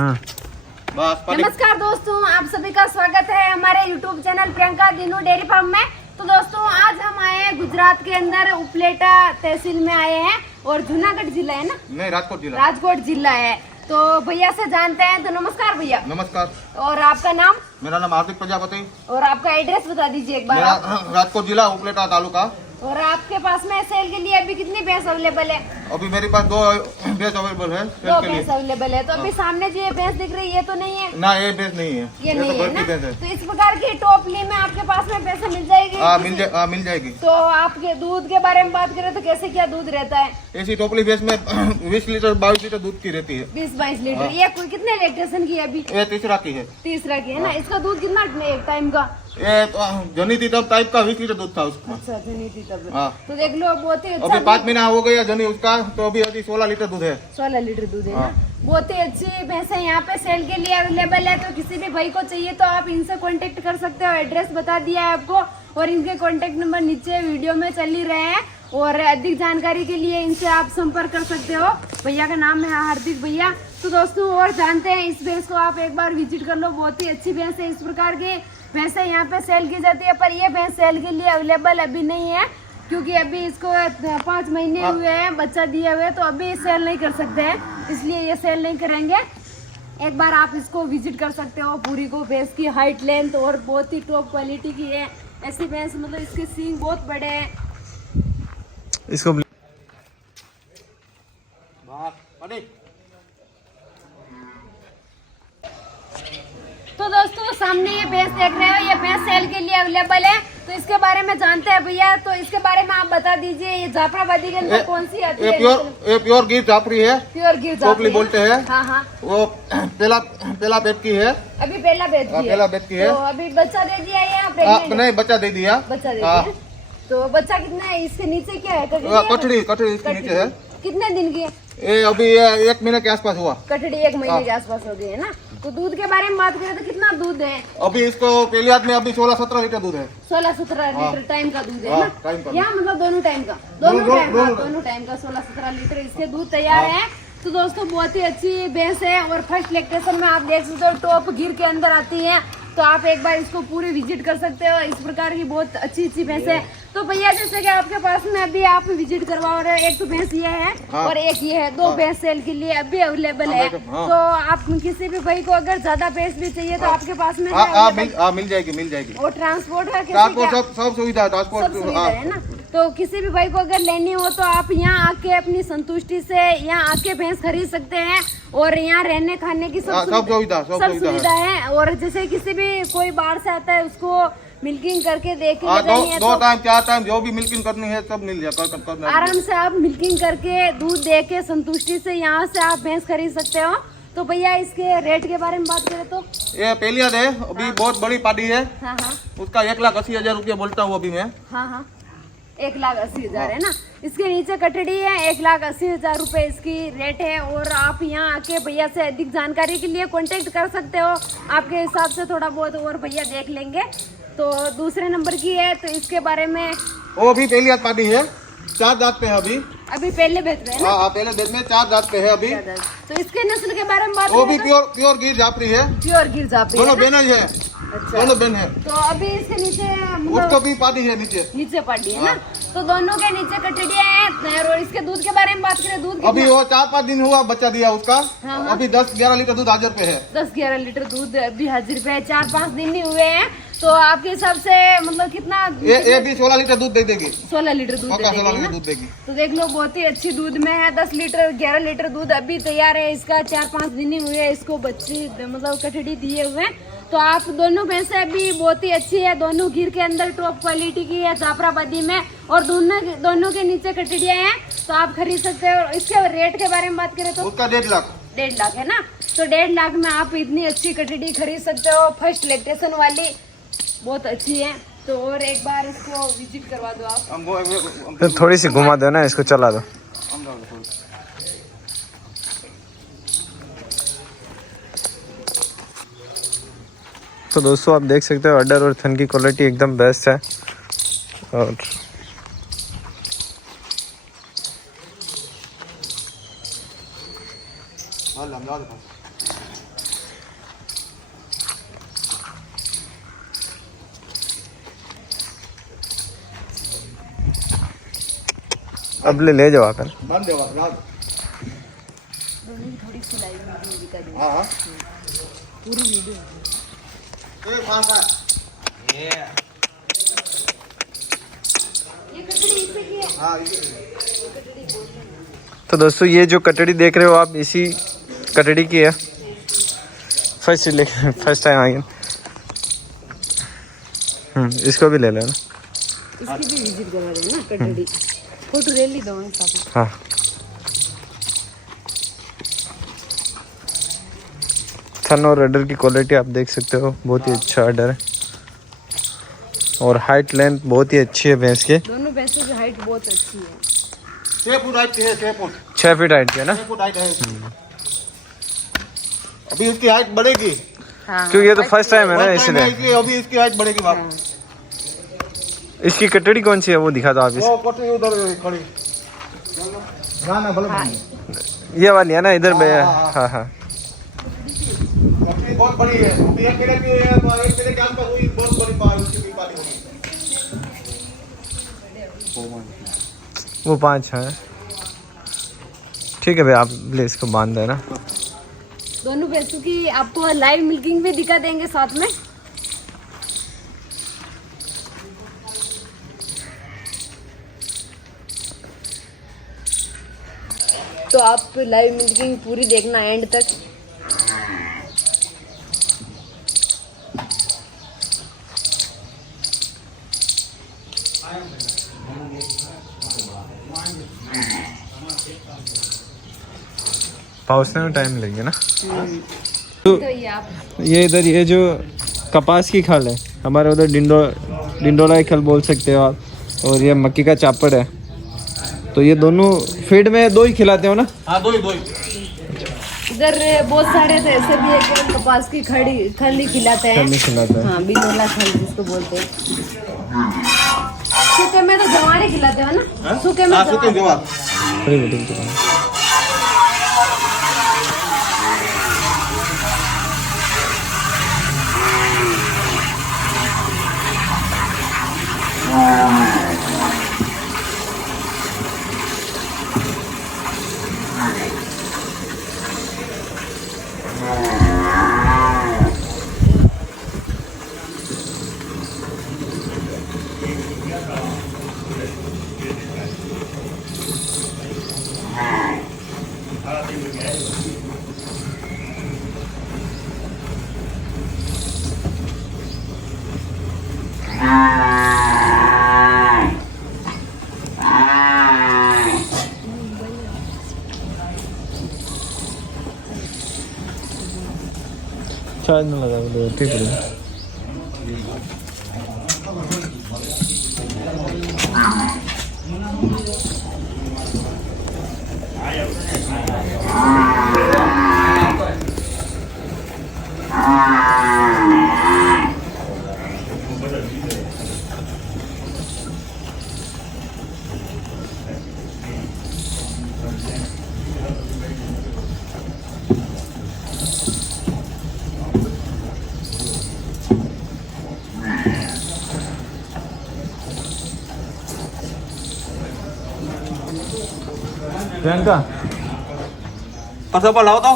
नमस्कार दोस्तों, आप सभी का स्वागत है हमारे YouTube channel Priyanka Dinu dairy farm में। तो दोस्तों आज हम आए हैं गुजरात के अंदर उपलेटा तहसील में आए हैं और जूनागढ़ जिला है ना? नहीं, राजकोट जिला है। तो भैया से जानते हैं। तो नमस्कार भैया। नमस्कार। और आपका नाम? मेरा नाम हार्दिक प्रजापति। और आपका एड्रेस बता दीजिए एक बार। राजकोट जिला उपलेटा तालुका। और आपके पास में सेल के लिए अभी कितनी भैंस अवेलेबल है? अभी मेरे पास 2 भैंस अवेलेबल है। 2 भैंस अवेलेबल है। तो अभी सामने जो ये भैंस दिख रही है तो नहीं है ना? ये भैंस नहीं है, ये नहीं तो है ना? भैंस है। तो इस प्रकार की टोपली में आपके पास में पैसे मिल जाएगी? मिल जाएगी। तो आपके दूध के बारे में बात करें तो कैसे क्या दूध रहता है? ऐसी टोपली भैंस में 20 लीटर 22 लीटर दूध की रहती है। 20-22 लीटर। ये कितने लैक्टेशन की है अभी? ये तीसरा की है। तीसरा की है ना? इसका दूध कितना एक टाइम का? ये तो जनी थी तब टाइप का 20 लीटर दूध था उसका। अच्छा, जनी थी तब। हाँ। तो देख लो बहुत ही अच्छा। अभी 5 महीना हो गया जनी उसका, तो अभी 16 लीटर दूध है। 16 लीटर दूध है हाँ। ना? बहुत ही अच्छी भैंस है। यहाँ पे सेल के लिए अवेलेबल है। तो किसी भी भाई को चाहिए तो आप इनसे कांटेक्ट कर सकते हो। एड्रेस बता दिया है आपको और इनके कांटेक्ट नंबर नीचे वीडियो में चल ही रहे हैं। और अधिक जानकारी के लिए इनसे आप संपर्क कर सकते हो। भैया का नाम है हार्दिक भैया। तो दोस्तों और जानते हैं इस भैंस को आप एक बार विजिट कर लो। बहुत ही अच्छी भैंस है। इस प्रकार की भैंसें यहाँ पे सेल की जाती है, पर ये भैंस सेल के लिए अवेलेबल अभी नहीं है क्योंकि अभी इसको 5 महीने हुए हैं बच्चा दिए हुए, तो अभी सेल नहीं कर सकते हैं, इसलिए ये सेल नहीं करेंगे। एक बार आप इसको विजिट कर सकते हो। पूरी को भैंस की हाइट लेंथ और बहुत ही टॉप क्वालिटी की है ऐसी भैंस। मतलब इसके सींग बहुत बड़े हैं। इसको तो दोस्तों सामने ये भैंस देख रहे हो, ये भैंस सेल के लिए अवेलेबल है। तो इसके बारे में जानते हैं भैया। तो इसके बारे में आप बता दीजिए, ये जाफराबादी के अंदर कौन सी आती है? ये प्योर गिर जाफरी है। प्योर गिर जाफरी बोलते हैं। हाँ हाँ। वो पहला पेट की है। अभी पहला बेच की है। पहला बेच की है। तो अभी बच्चा दे दिया है या प्रेग्नेंट? नहीं, बच्चा दे दिया। बच्चा दे दिया। तो बच्चा कितना है? इसके नीचे क्या है? कटड़ी इसके नीचे है। कितने दिन की है? ये अभी 1 महीने के आसपास हुआ। कटड़ी 1 महीने के आसपास हो गई है ना? तो दूध के बारे में बात करें तो कितना दूध है? अभी इसको पहली आदमी अभी 16-17 लीटर दूध है। 16-17 लीटर टाइम का दूध है ना? टाइम का। यहाँ मतलब दोनों टाइम का? दोनों टाइम का 16-17 लीटर इसके दूध तैयार है। तो दोस्तों बहुत ही अच्छी भैंस है और फर्स्ट लैक्टेशन में आप देख सकते हो टॉप गिर के अंदर आती है। तो आप एक बार इसको पूरी विजिट कर सकते हो। इस प्रकार की बहुत अच्छी भैंस है। तो भैया जैसे कि आपके पास में अभी आप विजिट करवाओ रहे, एक तो भैंस ये है और एक ये है। 2 भैंस सेल के लिए अभी अवेलेबल है। तो आप किसी भी भाई को अगर ज्यादा भैंस भी चाहिए तो आपके पास में मिल जाएगी। और ट्रांसपोर्ट है? सब सुविधा है ना? तो किसी भी भाई को अगर लेनी हो तो आप यहाँ आके अपनी संतुष्टि से यहाँ आके भैंस खरीद सकते हैं। और यहाँ रहने खाने की सब सुविधा है। और जैसे किसी भी कोई बाहर से आता है उसको मिल्किंग करके देखेंगे 2 टाइम 4 टाइम जो भी मिल्किंग करनी है सब मिल जाएगा। आराम से आप मिल्किंग करके दूध दे के संतुष्टि से यहाँ से आप भैंस खरीद सकते हो। तो भैया इसके रेट के बारे में बात करें तो ये पहली है अभी बहुत बड़ी पार्टी है। हाँ हाँ। उसका 1,80,000 रुपया बोलता हूँ अभी मैं। हाँ हाँ, 1,80,000 है ना? इसके नीचे कटड़ी है। 1,80,000 रुपए इसकी रेट है। और आप यहाँ आके भैया से अधिक जानकारी के लिए कांटेक्ट कर सकते हो। आपके हिसाब से थोड़ा बहुत और भैया देख लेंगे। तो दूसरे नंबर की है तो इसके बारे में वो भी पहली पार्टी है। 4 दांत पे है अभी पहले बेच रहे हैं ना? हाँ, पहले बेच में 4 दांत पे है अभी। तो इसके नस्ल के बारे में बात वो भी प्योर गिर जाफरी है। प्योर गिर जाफरी दोनों बहन है। अच्छा। दोनों बहन है। तो अभी इसके नीचे उसको भी पार्टी है नीचे पार्टी है ना? तो दोनों के नीचे कटड़िया है। और इसके दूध के बारे में बात करें, दूध अभी वो 4-5 दिन हुआ बच्चा दिया उसका। हाँ। अभी 10-11 लीटर दूध हाजिर पे है। 10-11 लीटर दूध अभी हाजिर पे है। 4-5 दिन ही हुए हैं। तो आपके हिसाब से मतलब कितना? ये भी 16 लीटर दूध दे देगी। 16 लीटर दूध दूध देगी। तो देख लो बहुत ही अच्छी दूध में है। 10 लीटर 11 लीटर दूध अभी तैयार है इसका। 4-5 दिन ही हुए हैं इसको बच्चे मतलब कटड़ी दिए हुए। तो आप दोनों भैंसें अभी बहुत ही अच्छी है। दोनों गिर के अंदर टॉप क्वालिटी की है जाफराबादी में। और दोनों के नीचे कटड़ियाँ हैं तो आप खरीद सकते हो। इसके रेट के बारे में बात करें तो उसका 1.5 लाख। 1.5 लाख है ना? तो 1.5 लाख में आप इतनी अच्छी कटड़ी खरीद सकते हो। फर्स्ट लैक्टेशन वाली बहुत अच्छी है। तो और एक बार इसको विजिट करवा दो आप। तो थोड़ी सी घुमा दो ना, इसको चला दो। तो दोस्तों आप देख सकते हो अडर और थन की क्वालिटी एकदम बेस्ट है। और अब ले जाओ आकर। बंद देवा राज। थोड़ी सिलाई वीडियो दिखा दूँ। हाँ हाँ पूरी वीडियो। ये पास है ये कटड़ी इसे की है। हाँ तो दोस्तों ये जो कटड़ी देख रहे हो आप, इसी कटड़ी की है। First time I. इसको भी ले लेना। इसकी भी विजिट करा रहे ना कटड़ी। फोटो ले ली दोनों साथ में। हाँ थन और रडर की क्वालिटी आप देख सकते हो, बहुत ही अच्छा रडर है और हाइट लेंथ बहुत ही अच्छी है भैंस के। दोनों भैंसों की हाइट बहुत अच्छी है। 6 फुट हाइट की है, 6 फुट 6 फीट हाइट की है ना। 6 फुट हाइट है। अभी इसकी हाइट बढ़ेगी हाँ। क्योंकि ये तो फर्स्ट टाइम है ना, इसलिए इसलिए अभी इसकी हाइट बढ़ेगी वापस। इसकी कटड़ी कौन सी है वो दिखा दो आप। वो कोठी उधर खड़ी ना भले ये वाली है ना इधर में। हाँ, हाँ हाँ कोठी बहुत बड़ी है। कोठी एक किले की है, तो एक किले के आसपास हुई बहुत बड़ी पाली उसकी भी पाली होगी। वो 5 है। ठीक है भाई आप ले इसको बांध देना। दोनों भैंसों की आपको लाइव मिल्किंग भी दिखा देंगे साथ में। तो आप लाइव मिल्किंग पूरी देखना एंड तक। पहुँचने में टाइम लगेगा ना। तो ये आप ये इधर ये जो कपास की खल है, हमारे उधर डिंडोला की खल बोल सकते हो आप, और ये मक्की का चापड़ है। तो ये दोनों फीड में 2 ही खिलाते हो ना। हाँ दो ही इधर बहुत सारे तो ऐसे भी है कि कपास की खल ही खिलाते हैं। नहीं खिलाता है। हाँ बिनोला खल जिसको बोलते हैं। सूखे में तो जवारे खिलाते हो ना। सूखे में जवार। जवार फ्री मीटिंग के बाद। चार्ज में लगा दो ठीक है। प्रियंका कसं पण लावतो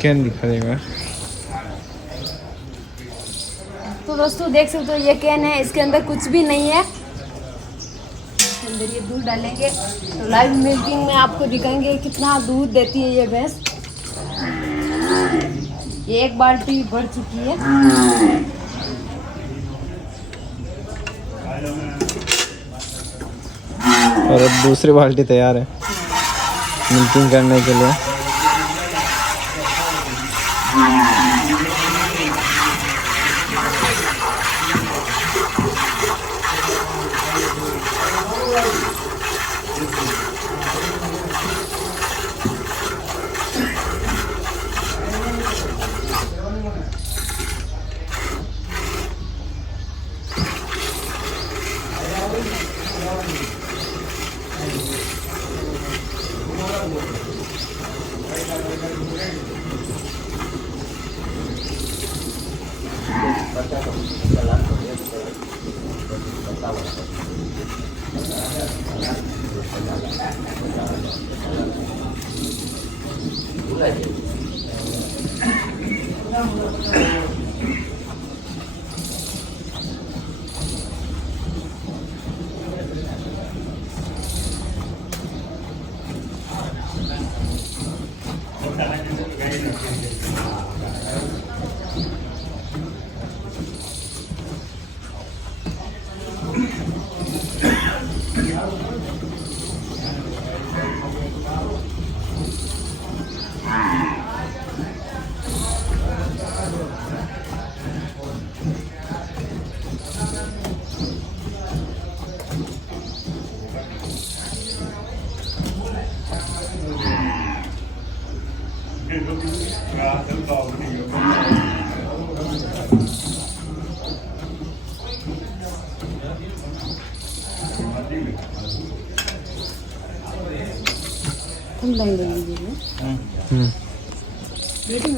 क्या दिखा देगा। तो दोस्तों देख सकते हो ये कैन है, इसके अंदर कुछ भी नहीं है। अंदर ये दूध डालेंगे तो लाइव मिल्किंग में आपको दिखाएंगे कितना दूध देती है ये भैंस। ये 1 बाल्टी भर चुकी है। और अब दूसरी बाल्टी तैयार है मिल्किंग करने के लिए।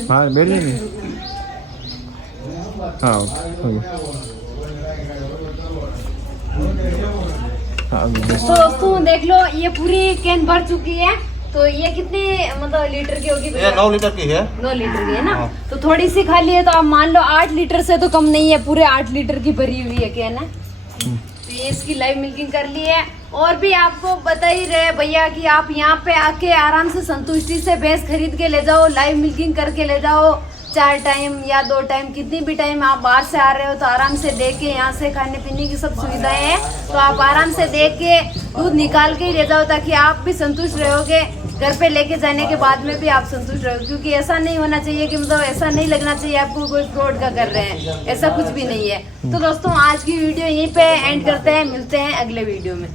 हाँ बैठ जाएंगे। हाँ हो गया। हाँ तो दोस्तों देख लो ये पूरी कैन भर चुकी है। तो ये कितने मतलब लीटर की होगी? ये 9 लीटर की है। 9 लीटर की है ना। तो थोड़ी सी खाली है तो आप मान लो 8 लीटर से तो कम नहीं है, पूरे 8 लीटर की भरी हुई है कैन है। तो ये इसकी लाइव मिल्किंग कर ली है। और भी आपको बता ही रहे भैया कि आप यहाँ पे आके आराम से संतुष्टि से भैंस खरीद के ले जाओ, लाइव मिल्किंग करके ले जाओ। 4 टाइम या 2 टाइम कितनी भी टाइम आप बाहर से आ रहे हो तो आराम से दे के, यहाँ से खाने पीने की सब सुविधाएं हैं तो आप आराम से दे के दूध निकाल के ही ले जाओ, ताकि आप भी संतुष्ट रहोगे। घर पे लेके जाने के बाद में भी आप संतुष्ट रहोगे, क्योंकि ऐसा नहीं होना चाहिए कि मतलब ऐसा नहीं लगना चाहिए आपको कोई फ्रॉड का कर रहे हैं, ऐसा कुछ भी नहीं है। तो दोस्तों आज की वीडियो यहीं पे एंड करते हैं, मिलते हैं अगले वीडियो में।